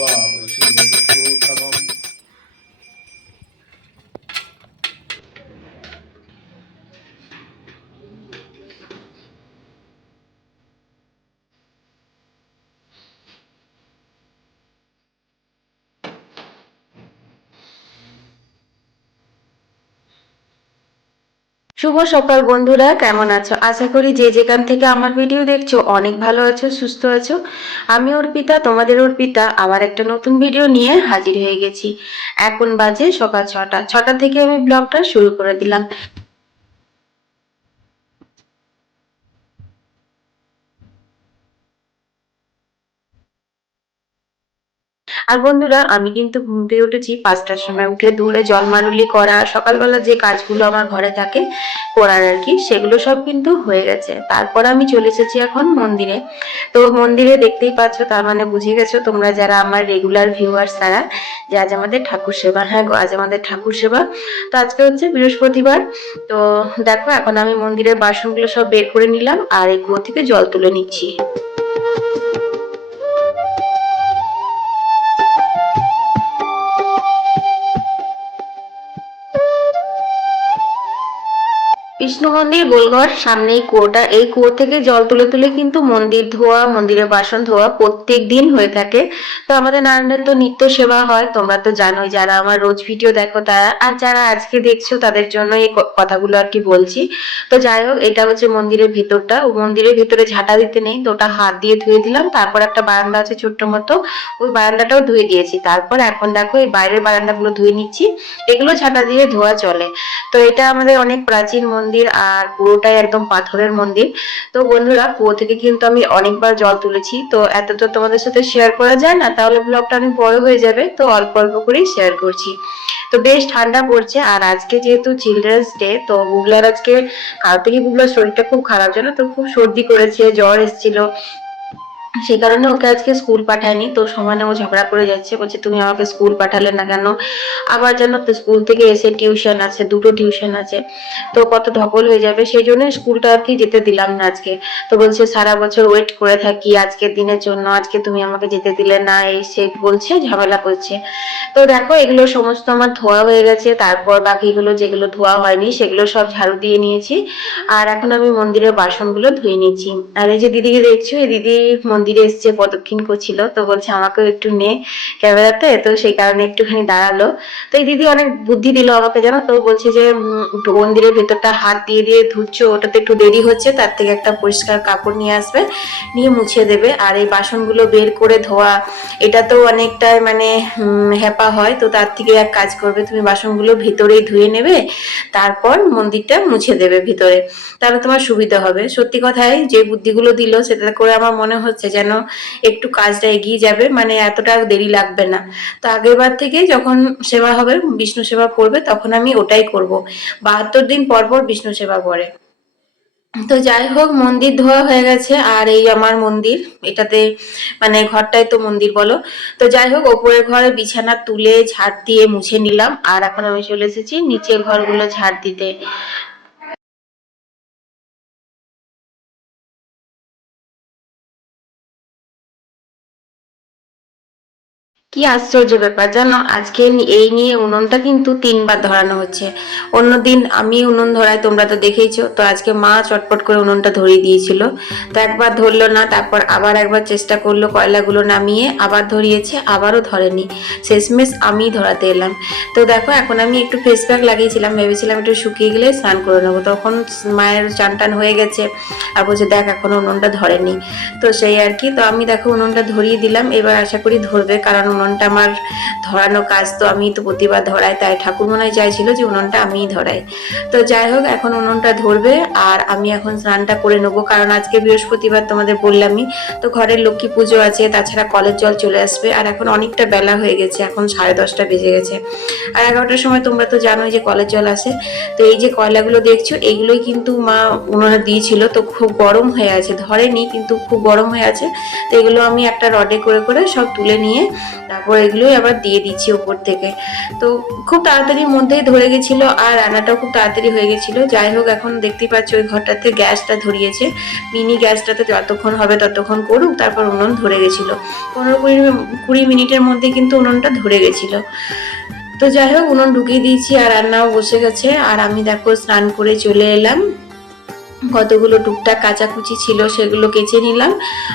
pessoal. Eu sou tá bom? শুভ সকাল বন্ধুরা, কেমন আছো? আশা করি যে যেখান থেকে আমার ভিডিও দেখছ, অনেক ভালো আছো, সুস্থ আছো। আমি অর্পিতা, তোমাদের অর্পিতা, আবার একটা নতুন ভিডিও নিয়ে হাজির হয়ে গেছি। এখন বাজে সকাল ছটা। ছটা থেকে আমি ব্লগটা শুরু করে দিলাম। আর বন্ধুরা, আমি কিন্তু ঘুম থেকে উঠেছি পাঁচটার সময় উঠে দূরে জল মারুলি করা, সকালবেলা যে কাজগুলো আমার ঘরে থাকে করার আর কি, সেগুলো সব কিন্তু হয়ে গেছে। তারপর আমি চলে এসেছি এখন মন্দিরে। তো মন্দিরে দেখতেই পাচ্ছ, তার মানে বুঝে গেছো তোমরা যারা আমার রেগুলার ভিউয়ার্স তারা, যে আজ আমাদের ঠাকুর সেবা। হ্যাঁ আজ আমাদের ঠাকুর সেবা। তো আজকে হচ্ছে বৃহস্পতিবার। তো দেখো, এখন আমি মন্দিরের বাসনগুলো সব বের করে নিলাম আর এই কুয়ো থেকে জল তুলে নিচ্ছি। মন্দির গোলঘর সামনে এই কুয়োটা। এই কুয়ো থেকে জল তুলে তুলে কিন্তু মন্দির ধোয়া, মন্দিরের বাসন ধোয়া প্রত্যেক দিন হয়ে থাকে। তো আমাদের নারায়ণের তো নিত্য সেবা হয়, তোমরা তো জানোই যারা আমার রোজ ভিডিও দেখো তারা। আর যারা আজকে দেখছ তাদের জন্য এই কথাগুলো আর কি বলছি। তো যাই হোক, এটা হচ্ছে মন্দিরের ভিতরটা। ও মন্দিরের ভিতরে ঝাঁটা দিতে নেই, তো ওটা হাত দিয়ে ধুয়ে দিলাম। তারপর একটা বারান্দা আছে ছোট্ট মতো, ওই বারান্দাটাও ধুয়ে দিয়েছি। তারপর এখন দেখো এই বাইরের বারান্দাগুলো ধুয়ে নিচ্ছি। এগুলো ঝাঁটা দিয়ে ধোয়া চলে। তো এটা আমাদের অনেক প্রাচীন মন্দির। আর পুরোটাই একদম পাথরের মন্দির। তো বন্ধুরা, কুয়ো থেকে কিন্তু আমি অনেকবার জল তুলেছি। তো এত তো তোমাদের সাথে শেয়ার করা যায় না, তাহলে ব্লগটা অনেক বড় হয়ে যাবে। তো অল্প অল্প করেই শেয়ার করছি। তো বেশ ঠান্ডা পড়ছে, আর আজকে যেহেতু চিলড্রেন্স ডে তো বুগলার আজকে, কাল থেকে বুগলার শরীরটা খুব খারাপ, জানো তো? খুব সর্দি করেছে, জ্বর এসেছিল। সেই কারণে ওকে আজকে স্কুল পাঠায়নি, তো সমানে ও ঝগড়া করে যাচ্ছে। বলছে, তুমি আমাকে স্কুল পাঠালে না কেন? আবার যেন স্কুল থেকে এসে টিউশন আছে, দুটো টিউশন আছে, তো কত ধকল হয়ে যাবে। সেই জন্য স্কুলটা আর কি যেতে দিলাম না আজকে। তো বলছে, সারা বছর ওয়েট করে থাকি আজকের দিনের জন্য, আজকে তুমি আমাকে যেতে দিলে না। এই সে বলছে, ঝামেলা করছে। তো দেখো, এগুলো সমস্ত আমার ধোয়া হয়ে গেছে। তারপর বাকিগুলো যেগুলো ধোয়া হয়নি, সেগুলো সব ঝাড়ু দিয়ে নিয়েছি। আর এখন আমি মন্দিরের বাসনগুলো ধুয়ে নিচ্ছি। আর এই যে দিদিকে দেখছ, এই দিদি মন্দিরে এসছে প্রদক্ষিণ করছিল, তো বলছে আমাকেও একটু নে ক্যামেরাতে। তো সেই কারণে একটুখানি দাঁড়াল। তো এই দিদি অনেক বুদ্ধি দিল আমাকে, জানো তো? বলছে যে মন্দিরের ভেতরটা হাত দিয়ে দিয়ে ধুচ্ছো, ওটাতে একটু দেরি হচ্ছে, তার থেকে একটা পরিষ্কার কাপড় নিয়ে আসবে, নিয়ে মুছিয়ে দেবে। আর এই বাসনগুলো বের করে ধোয়া এটা তো অনেকটাই মানে হ্যাপা হয়। তো তার থেকে এক কাজ করবে, তুমি বাসনগুলো ভিতরেই ধুয়ে নেবে, তারপর মন্দিরটা মুছে দেবে ভিতরে। তাহলে তোমার সুবিধা হবে। সত্যি কথাই যে বুদ্ধিগুলো দিল, সেটা করে আমার মনে হচ্ছে যেন একটু কাজটা এগিয়ে যাবে মানে এতটা দেরি লাগবে না। তো আগের বার থেকে যখন সেবা হবে, বিষ্ণু সেবা পড়বে তখন আমি ওটাই করব। বাহাত্তর দিন পর পর বিষ্ণু সেবা পড়ে তো যাই হোক, মন্দির ধোয়া হয়ে গেছে, আর এই আমার মন্দির, এটাতে মানে ঘরটাই তো মন্দির বলো। তো যাই হোক ওপরের ঘরে বিছানা তুলে ঝাড় দিয়ে মুছে নিলাম, আর এখন আমি চলে এসেছি নিচের ঘরগুলো ঝাড় দিতে। কি আশ্চর্য ব্যাপার জানো? আজকে এই নিয়ে উনুনটা কিন্তু তিনবার ধরানো হচ্ছে। অন্যদিন আমি উনুন ধরাই, তোমরা তো দেখেইছো। তো আজকে মা চটপট করে উনুনটা ধরিয়ে দিয়েছিল। তো একবার ধরলো না, তারপর আবার একবার চেষ্টা করল কয়লাগুলো নামিয়ে, আবার ধরিয়েছে, আবারও ধরেনি। শেষমেশ আমি ধরাতে এলাম। তো দেখো, এখন আমি একটু ফেস প্যাক লাগিয়েছিলাম, ভেবেছিলাম একটু শুকিয়ে গেলে স্নান করে নেব। তখন মায়ের চান টান হয়ে গেছে। আর বলছে, দেখ, এখনও উনুনটা ধরেনি। তো সেই আর কি, তো আমি দেখো উনুনটা ধরিয়ে দিলাম। এবার আশা করি ধরবে, কারণ উনুনটা আমার ধরানো কাজ তো আমি তো প্রতিবার ধরাই, তাই ঠাকুর মনে চাইছিল যে উনুনটা আমিই ধরাই। তো যাই হোক, এখন উনুনটা ধরবে আর আমি এখন স্নানটা করে নেব, কারণ আজকে বৃহস্পতিবার তোমাদের বললামই, তো ঘরের লক্ষ্মী পুজো আছে, তাছাড়া কলের জল চলে আসবে, আর এখন অনেকটা বেলা হয়ে গেছে, এখন সাড়ে দশটা বেজে গেছে। আর এগারোটার সময় তোমরা তো জানোই যে কলের জল আসে, তো এই যে কয়লাগুলো দেখছ এইগুলোই কিন্তু মা উনুনে দিয়েছিল, তো খুব গরম হয়ে আছে, ধরেনি, কিন্তু খুব গরম হয়ে আছে, তো এগুলো আমি একটা রডে করে করে সব তুলে নিয়ে তারপর এগুলোই আবার দিয়ে দিচ্ছি উপর থেকে। তো খুব তাড়াতাড়ির মধ্যেই ধরে গেছিল আর রান্নাটাও খুব তাড়াতাড়ি হয়ে গেছিল। যাই হোক, এখন দেখতেই পাচ্ছ ওই ঘরটাতে গ্যাসটা ধরিয়েছে। মিনি গ্যাসটাতে যতক্ষণ হবে ততক্ষণ করুক, তারপর উনুন ধরে গেছিল। পনেরো কুড়ি কুড়ি মিনিটের মধ্যে কিন্তু উনুনটা ধরে গেছিল। তো যাই হোক, উনুন ঢুকিয়ে দিয়েছি আর রান্নাও বসে গেছে। আর আমি দেখো স্নান করে চলে এলাম। কতগুলো টুকটাক কাচাকুচি ছিল সেগুলো কেচে নিলাম,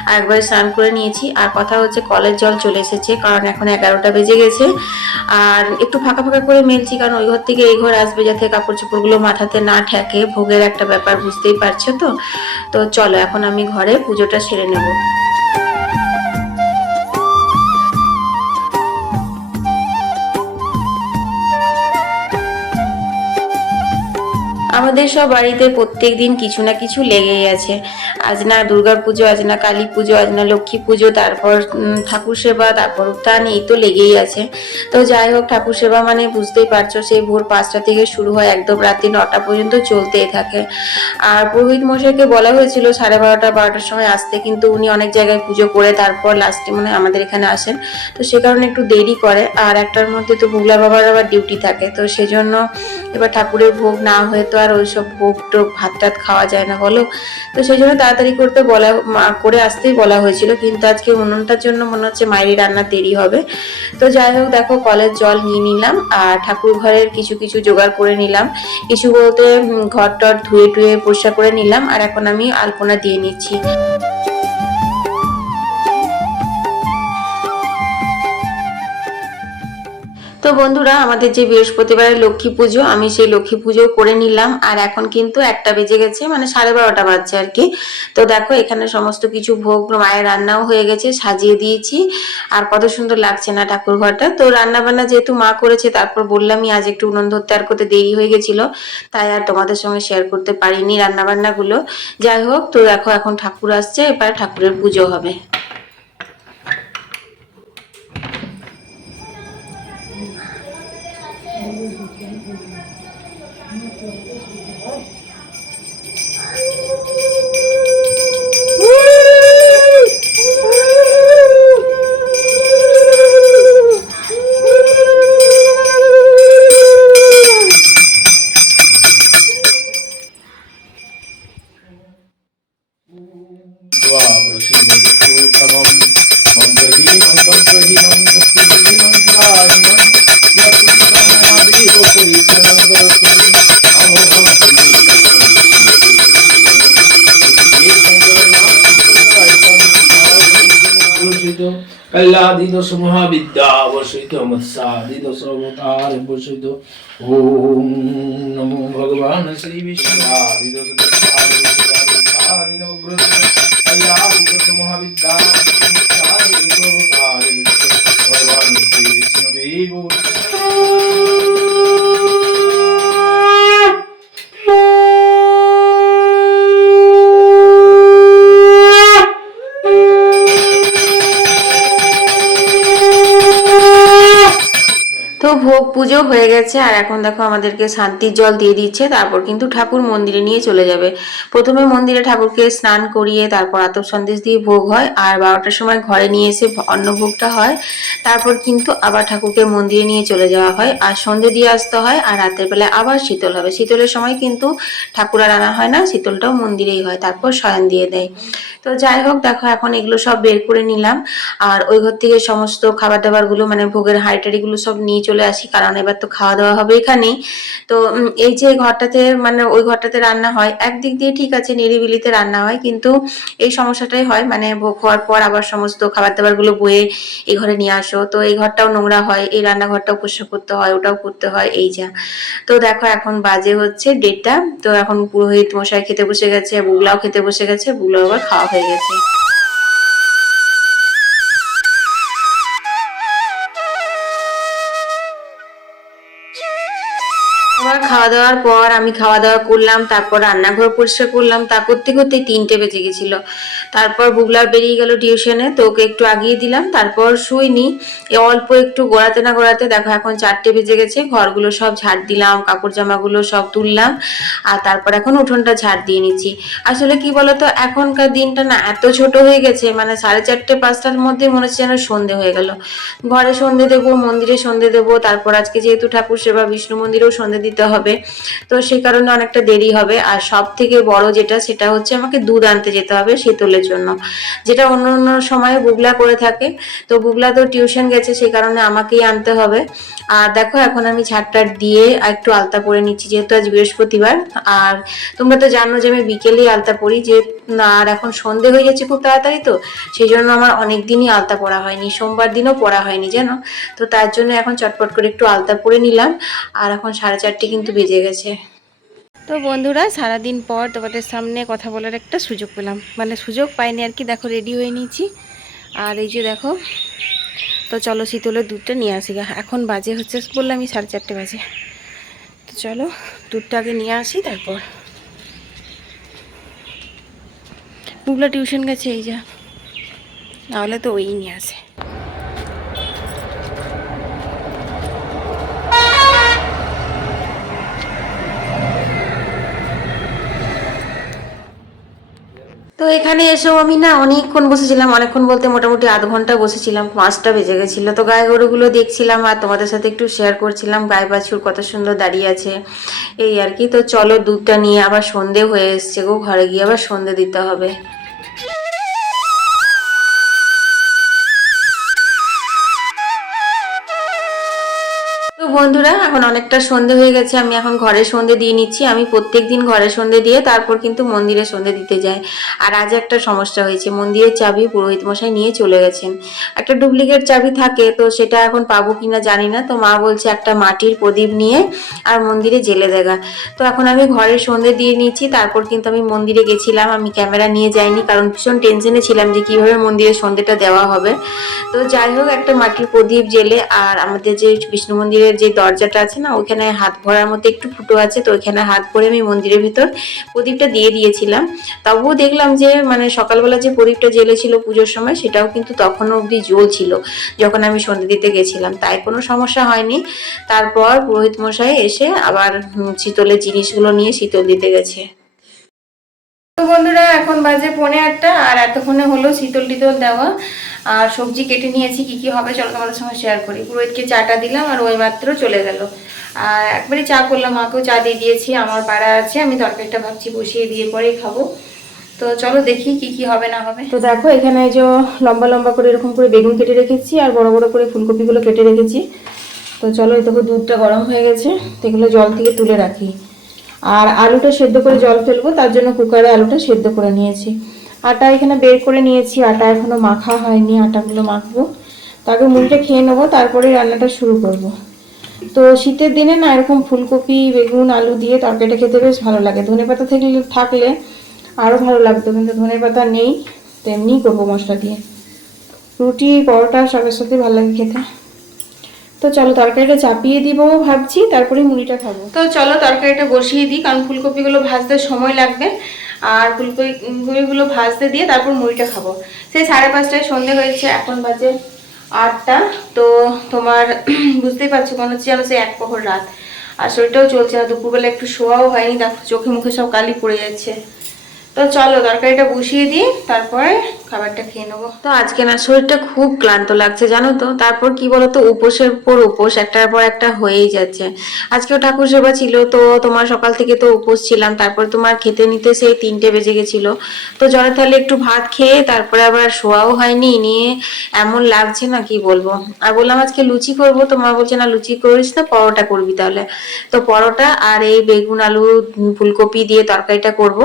আর একবার স্নান করে নিয়েছি। আর কথা হচ্ছে কলের জল চলে এসেছে, কারণ এখন এগারোটা বেজে গেছে। আর একটু ফাঁকা ফাঁকা করে মেলছি, কারণ ওই ঘর থেকে এই ঘর আসবে যাতে কাপড় চোপড়গুলো মাথাতে না ঠেকে। ভোগের একটা ব্যাপার, বুঝতেই পারছ তো? তো চলো, এখন আমি ঘরে পুজোটা সেরে নেব। আমাদের সব বাড়িতে প্রত্যেক দিন কিছু না কিছু লেগেই আছে। আজ না দুর্গা পুজো, আজ না কালী পুজো, আজ না লক্ষ্মী পুজো, তারপর ঠাকুর সেবা, তারপর উত্থান, এই তো লেগেই আছে। তো যাই হোক, ঠাকুর সেবা মানে বুঝতেই পারছ, সেই ভোর পাঁচটা থেকে শুরু হয়, একদম রাত্রি নটা পর্যন্ত চলতেই থাকে। আর পুরোহিত মশাইকে বলা হয়েছিল, সাড়ে বারোটা, বারোটার সময় আসতে, কিন্তু উনি অনেক জায়গায় পুজো করে, তারপর লাস্টে মানে আমাদের এখানে আসেন। তো সে কারণে একটু দেরি করে, আর একটার মধ্যে তো বুগলা বাবার আবার ডিউটি থাকে, তো সেজন্য এবার ঠাকুরের ভোগ না হয়ে তো আর ওইসব ভোগ টোক ভাত টাত খাওয়া যায় না বলো? তো সেই জন্য তাড়াতাড়ি করতে বলা করে আসতেই বলা হয়েছিল। কিন্তু আজকে উনুনটার জন্য মনে হচ্ছে মায়েরই রান্না দেরি হবে। তো যাই হোক, দেখো কলের জল নিয়ে নিলাম আর ঠাকুর ঘরের কিছু কিছু জোগাড় করে নিলাম। কিছু বলতে ঘর টর ধুয়ে টুয়ে পরিষ্কার করে নিলাম। আর এখন আমি আলপনা দিয়ে নিচ্ছি। তো বন্ধুরা, আমাদের যে বৃহস্পতিবারের লক্ষ্মী পুজো, আমি সেই লক্ষ্মী পুজো করে নিলাম। আর এখন কিন্তু একটা বেজে গেছে মানে সাড়ে বারোটা বাজছে আর কি। তো দেখো, এখানে সমস্ত কিছু ভোগ, মায়ের রান্নাও হয়ে গেছে, সাজিয়ে দিয়েছি। আর কত সুন্দর লাগছে না ঠাকুর ঘরটা। তো রান্না বান্না যেহেতু মা করেছে, তারপর বললামই আজ একটু উনুন ধরতে আর করতে দেরি হয়ে গেছিল। তাই আর তোমাদের সঙ্গে শেয়ার করতে পারিনি রান্না বান্নাগুলো যাই হোক, তো দেখো, এখন ঠাকুর আসছে, এবার ঠাকুরের পুজো হবে। Thank you. কল্যাদিদশ মহাবিদ্যা বসিত মৎসাদিদশ অবতার বসিত ওম নমো ভগবান শ্রী কল্যাদিদশ মহাবিদ্যা ভগবান শ্রী বিষ্ণুদেব তো ভোগ পুজো হয়ে গেছে, আর এখন দেখো আমাদেরকে শান্তির জল দিয়ে দিচ্ছে, তারপর কিন্তু ঠাকুর মন্দিরে নিয়ে চলে যাবে। প্রথমে মন্দিরে ঠাকুরকে স্নান করিয়ে তারপর আতপ সন্দেশ দিয়ে ভোগ হয়, আর বারোটার সময় ঘরে নিয়ে এসে অন্নভোগটা হয়। তারপর কিন্তু আবার ঠাকুরকে মন্দিরে নিয়ে চলে যাওয়া হয়, আর সন্ধে দিয়ে আসতে হয়, আর রাতের বেলায় আবার শীতল হবে। শীতলের সময় কিন্তু ঠাকুর আর আনা হয় না, শীতলটাও মন্দিরেই হয়, তারপর শয়ন দিয়ে দেয়। তো যাই হোক, দেখো এখন এগুলো সব বের করে নিলাম, আর ওই ঘর থেকে সমস্ত খাবার দাবারগুলো মানে ভোগের হাঁড়ি গুলো সব নিয়ে চলে আসি। কারণ এবার তো খাওয়া দাওয়া হবে এখানেই। তো এই যে ঘরটাতে মানে ওই ঘরটাতে রান্না হয়, একদিক দিয়ে ঠিক আছে, নিরিবিলিতে রান্না হয়, কিন্তু এই সমস্যাটাই হয় মানে ভোগ হওয়ার পর আবার সমস্ত খাবার দাবারগুলো বয়ে এই ঘরে নিয়ে আসো। তো এই ঘরটাও নোংরা হয়, এই রান্নাঘরটাও পরিষ্কার করতে হয়, ওটাও করতে হয়, এই যা। তো দেখো এখন বাজে হচ্ছে ডেটটা তো এখন পুরোহিত মশাই খেতে বসে গেছে, বুগলাও খেতে বসে গেছে, বুগলাও আবার খাওয়া হয়ে গেছে। খাওয়া দাওয়ার পর আমি খাওয়া দাওয়া করলাম, তারপর রান্নাঘর পরিষ্কার করলাম। তা করতে করতে তিনটে বেজে গেছিল। তারপর বুগলার বেরিয়ে গেল টিউশনে তো ওকে একটু আগিয়ে দিলাম। তারপর শুইনি। অল্প একটু গড়াতে না গড়াতে, দেখো এখন চারটে বেজে গেছে। ঘরগুলো সব ঝাড় দিলাম কাপড় জামাগুলো সব তুললাম। আর তারপর এখন উঠোনটা ঝাড় দিয়ে নিচ্ছি। আসলে কি বলতো, এখনকার দিনটা না এত ছোট হয়ে গেছে। মানে সাড়ে চারটে, পাঁচটার মধ্যে মনে হচ্ছে যেন সন্ধে হয়ে গেল। ঘরে সন্ধে দেবো, মন্দিরে সন্ধে দেবো, তারপর আজকে যেহেতু ঠাকুর সেবা, বিষ্ণু মন্দিরেও সন্ধে দিতে হবে। তো সেই কারণে অনেকটা দেরি হবে। আর সব থেকে বড় যেটা, সেটা হচ্ছে আমাকে দুধ আনতে যেতে হবে শীতলের জন্য। যেটা অন্য অন্য সময় বুগলা করে থাকে। তো বুগলা তো টিউশন গেছে, সেই কারণে আমাকেই আনতে হবে। আর দেখো, এখন আমি ঝাড়টার দিয়ে একটু আলতা পরে নিচ্ছি, যেহেতু আজ বৃহস্পতিবার। আর তোমরা তো জানো যে আমি বিকেলেই আলতা পরি, যে আর এখন সন্ধে হয়ে যাচ্ছে খুব তাড়াতাড়ি তো, সেই জন্য আমার অনেক দিনই আলতা পরা হয়নি। সোমবার দিনও পরা হয়নি, জানো? তো তার জন্য এখন চটপট করে একটু আলতা পরে নিলাম। আর এখন সাড়ে চারটে কিন্তু বেজে গেছে। তো বন্ধুরা, সারাদিন পর তোমাদের সামনে কথা বলার একটা সুযোগ পেলাম। মানে সুযোগ পাইনি আর কি, দেখো রেডি হয়ে নিয়েছি। আর এই যে দেখো, তো চলো শীতলের দুধটা নিয়ে আসি। এখন বাজে হচ্ছে বললাম আমি সাড়ে চারটে বাজে। তো চলো, দুধটা আগে নিয়ে আসি, তারপর। বুগলা টিউশন গেছে এই যা। নাহলে তো ওই নিয়ে আসে। তো এখানে এসেও আমি না অনেকক্ষণ বসেছিলাম, অনেকক্ষণ বলতে মোটামুটি আধ ঘণ্টা বসেছিলাম, পাঁচটা বেজে গেছিল। তো গায়ে গরুগুলো দেখছিলাম আর তোমাদের সাথে একটু শেয়ার করছিলাম, গায়ে বাছুর কত সুন্দর দাঁড়িয়ে আছে, এই আর কি। তো চলো দুধটা নিয়ে আবার সন্ধে হয়ে এসছে গো, ঘরে গিয়ে আবার সন্ধে দিতে হবে। বন্ধুরা, এখন অনেকটা সন্ধে হয়ে গেছে, আমি এখন ঘরে সন্ধে দিয়ে নিচ্ছি। আমি প্রত্যেক দিন ঘরে সন্ধে দিয়ে তারপর কিন্তু মন্দিরে সন্ধে দিতে যাই। আর আজ একটা সমস্যা হয়েছে, মন্দিরের চাবি পুরোহিত মশাই নিয়ে চলে গেছেন। একটা ডুপ্লিকেট চাবি থাকে, তো সেটা এখন পাবো কিনা জানি না। তো মা বলছে একটা মাটির প্রদীপ নিয়ে আর মন্দিরে জেলে দেখা তো এখন আমি ঘরে সন্ধে দিয়ে নিচ্ছি, তারপর কিন্তু আমি মন্দিরে গেছিলাম। আমি ক্যামেরা নিয়ে যাইনি, কারণ ভীষণ টেনশনে ছিলাম যে কীভাবে মন্দিরে সন্ধেটা দেওয়া হবে। তো যাই হোক, একটা মাটির প্রদীপ জেলে আর আমাদের যে বিষ্ণু মন্দিরের যে দরজাটা আছে না ওখানে হাত ভরার মতো একটু ফুটো আছে, তো ওইখানে হাত ভরে আমি মন্দিরের ভিতর প্রদীপটা দিয়ে দিয়েছিলাম। তবুও দেখলাম যে মানে সকালবেলা যে প্রদীপটা জ্বেলেছিল পুজোর সময়, সেটাও কিন্তু তখনও অবধি জ্বলছিল, যখন আমি সন্ধে দিতে গেছিলাম। তাই কোনো সমস্যা হয়নি। তারপর পুরোহিত মশাই এসে আবার শীতলের জিনিসগুলো নিয়ে শীতল দিতে গেছে। বন্ধুরা, এখন বাজে পৌনে আটটা আর এতক্ষণে হলো শীতল টিতল দেওয়া। আর সবজি কেটে নিয়েছি, কি কি হবে চলো তোমাদের সঙ্গে শেয়ার করি। পুরোহিতকে চাটা দিলাম আর ওই মাত্র চলে গেল। আর একবারই চা করলাম, মাকেও চা দিয়ে দিয়েছি, আমার পাড়া আছে, আমি তরকারিটা ভাবছি বসিয়ে দিয়ে পরেই খাব। তো চলো দেখি কি কি হবে, না হবে। তো দেখো, এখানে যে লম্বা লম্বা করে এরকম করে বেগুন কেটে রেখেছি আর বড় বড় করে ফুলকপিগুলো কেটে রেখেছি। তো চলো এই দেখো দুধটা গরম হয়ে গেছে, তো এগুলো জল থেকে তুলে রাখি। আর আলুটা সেদ্ধ করে জল ফেলব, তার জন্য কুকারে আলুটা সেদ্ধ করে নিয়েছি। আটা এখানে বের করে নিয়েছি, আটা এখনও মাখা হয়নি, আটাগুলো মাখবো। তাকে মুড়িটা খেয়ে নেব, তারপরে রান্নাটা শুরু করব। তো শীতের দিনে না এরকম ফুলকপি, বেগুন, আলু দিয়ে তরকারিটা খেতে বেশ ভালো লাগে। ধনে পাতা থাকলে থাকলে আরও ভালো লাগতো, কিন্তু ধনে পাতা নেই তেমনি করব মশলা দিয়ে। রুটি, পরোটা সবের সাথে ভালো লাগে খেতে। তো চলো তরকারিটা চাপিয়ে দিব ভাবছি, তারপরে মুড়িটা খাব। তো চলো তরকারিটা বসিয়ে দিই, কারণ ফুলকপিগুলো ভাজতে সময় লাগবে। আর ফুলকপিগুলো ভাজতে দিয়ে তারপর মুড়িটা খাব। সেই সাড়ে পাঁচটায় সন্ধে হয়েছে, এখন বাজে আটটা। তো তোমার বুঝতেই পারছ মনে হচ্ছে যেন সেই এক প্রহর রাত। আর শরীরটাও চলছে না, দুপুরবেলা একটু শোয়াও হয়নি, দেখো চোখে মুখে সব কালি পড়ে যাচ্ছে। তো চলো তরকারিটা বসিয়ে দিই, তারপরে খাবারটা খেয়ে নেব। তো আজকে না শরীরটা খুব ক্লান্ত লাগছে, জানো তো? তারপর কি বলতো, উপোসের পর উপোস, একটার পর একটা হয়েই যাচ্ছে। আজকেও ঠাকুর সেবা ছিল, তো তোমার সকাল থেকে তো উপোস ছিলাম, তারপর তোমার খেতে নিতে সেই তিনটে বেজে গেছিল। তো জলে তাহলে একটু ভাত খেয়ে, তারপরে আবার শোয়াও হয়নি, নিয়ে এমন লাগছে না, কি বলব? আর বললাম আজকে লুচি করব, তো মা বলছে, না, লুচি করিস না, পরোটা করবি তাহলে। তো পরোটা আর এই বেগুন, আলু ফুলকপি দিয়ে তরকারিটা করব।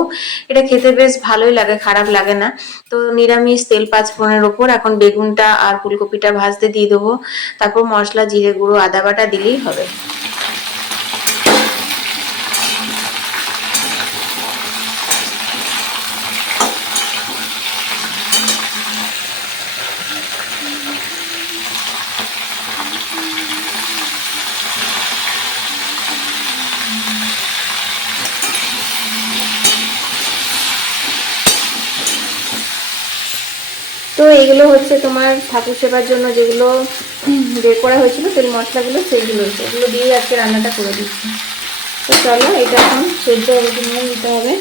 এটা খেতে বেশ ভালোই লাগে, খারাপ লাগে না। তো নিরামিষ তেল পাঁচ ফোড়নের ওপর এখন বেগুনটা আর ফুলকপিটা ভাজতে দিয়ে দেবো। তারপর মশলা, জিরে গুঁড়ো, আদা বাটা দিলেই হবে এগুলো হচ্ছে তোমার ঠাকুর সেবার জন্য যেগুলো বের করা হয়েছিল তেল মশলাগুলো সেগুলো সেগুলো দিয়ে আজকে রান্নাটা করে দিচ্ছি। তো চলো, এটা এখন সেদ্ধ হবে কি নুন দিতে হবে।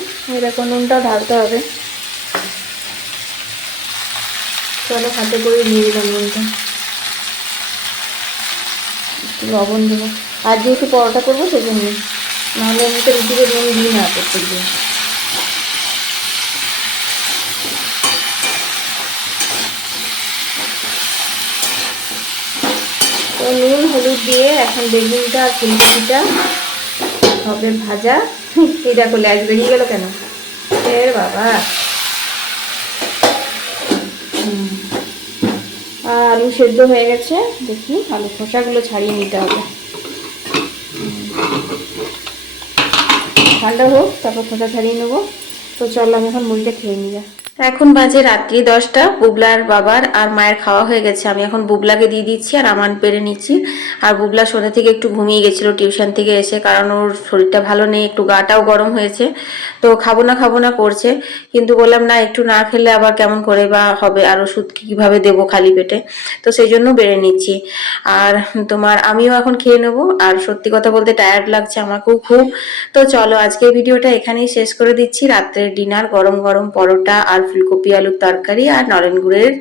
দেখো নুনটাও ঢালতে হবে। চলো, হাতে করে নিয়ে দিলাম নুনটা। লবণ দেবো। আর যেহেতু পরোটা করব, সেজন্য। নাহলে আমি তো রুটিতে নুন দিই না প্রত্যেক দিন তো নুন হলুদ দিয়ে এখন বেগুনটা আর ফুলকপিটা হবে ভাজা। এই দেখো, ল্যাজ বেরিয়ে গেল কেন? এ বাবা। আলু সেদ্ধ হয়ে গেছে। দেখি, আলু খোসাগুলো ছাড়িয়ে নিতে হবে। ঠান্ডা হোক, তারপর খোসা ছাড়িয়ে নেব। তো চলো, আমি এখন মুড়িটা খেয়ে নিই এখন বাজে রাত্রি দশটা। বুবলার বাবার আর মায়ের খাওয়া হয়ে গেছে। আমি এখন বুবলাকে দিয়ে দিচ্ছি আর আমান পেরে নিচ্ছি। আর বুবলা সন্ধ্যা থেকে একটু ঘুমিয়ে গেছিল টিউশন থেকে এসে, কারণ ওর শরীরটা ভালো নেই, একটু গাটাও গরম হয়েছে। তো খাব না খাব না করছে। কিন্তু বললাম, না, একটু না খেলে আবার কেমন করে বা হবে? আর ওষুধ কীভাবে দেবো খালি পেটে? তো সেই জন্য বেড়ে নিচ্ছি। আর তোমার আমিও এখন খেয়ে নেব। আর সত্যি কথা বলতে টায়ার্ড লাগছে আমাকেও খুব। তো চলো, আজকের ভিডিওটা এখানেই শেষ করে দিচ্ছি। রাত্রের ডিনার গরম গরম পরোটা আর ফুলকপি, আলুর তরকারি আর নরেন গুড়ের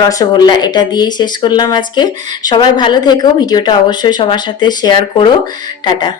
রসগোল্লা। এটা দিয়েই শেষ করলাম আজকে। সবাই ভালো থেকো। ভিডিওটা অবশ্যই সবার সাথে শেয়ার করো। টাটা।